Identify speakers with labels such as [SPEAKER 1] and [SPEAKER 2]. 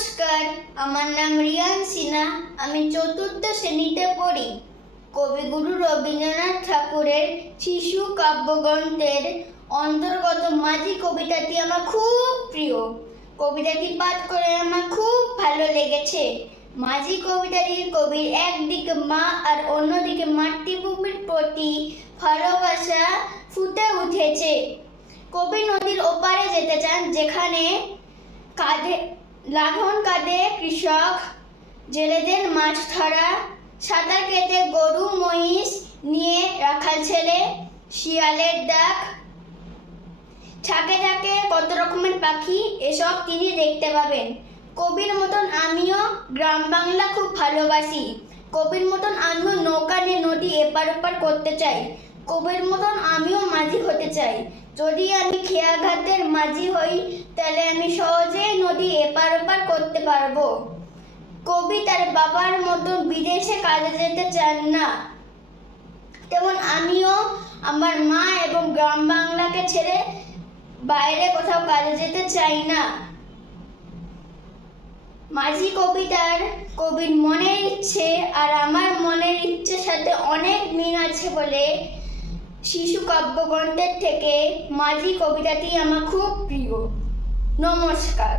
[SPEAKER 1] নমস্কার, আমার নাম রিয়ান সিনহা, আমি চতুর্থ শ্রেণীতে পড়ি। কবিগুরু রবীন্দ্রনাথ ঠাকুরের শিশু কাব্যগ্রন্থের অন্তর্গত মাঝি কবিতাটি আমার খুব প্রিয়। কবিতাটি পাঠ করে আমার খুব ভালো লেগেছে। মাঝি কবিতাটির কবির একদিকে মা আর অন্যদিকে মাতৃভূমির প্রতি ভালোবাসা ফুটে উঠেছে। কবি নদীর ওপারে যেতে চান, যেখানে কাঁধে লাঘন কাঁধে কৃষক, জেলেদের মাছ ধরা, সাঁতার কেটে গরু, মহিষ নিয়ে রাখাল ছেলে, শিয়ালের ডাক। ঝাঁকে ঝাঁকে কত রকমের পাখি, এসব তিনি দেখতে পাবেন। কবির মতন আমিও গ্রাম বাংলা খুব ভালোবাসি। কবির মতন আমিও নৌকা নিয়ে নদী এপার ওপার করতে চাই। কবির মতন আমিও মাঝি হতে চাই। যদি আমি খেয়াঘাতের মাঝি হই, তাহলে আমি সহজেই নদী এপার ওপার করতে পারব। কবি তার বাবার মতন বিদেশে কাজে যেতে চান না। তেমন আমিও আমার মা এবং গ্রাম বাংলাকে ছেড়ে বাইরে কোথাও কাজে যেতে চাই না। মাঝি কবিতার কবির মনের ইচ্ছে আর আমার মনের ইচ্ছের সাথে অনেক মিল আছে বলে শিশু কাব্যগ্রন্থের থেকে মাঝি কবিতাটি আমার খুব প্রিয়। নমস্কার।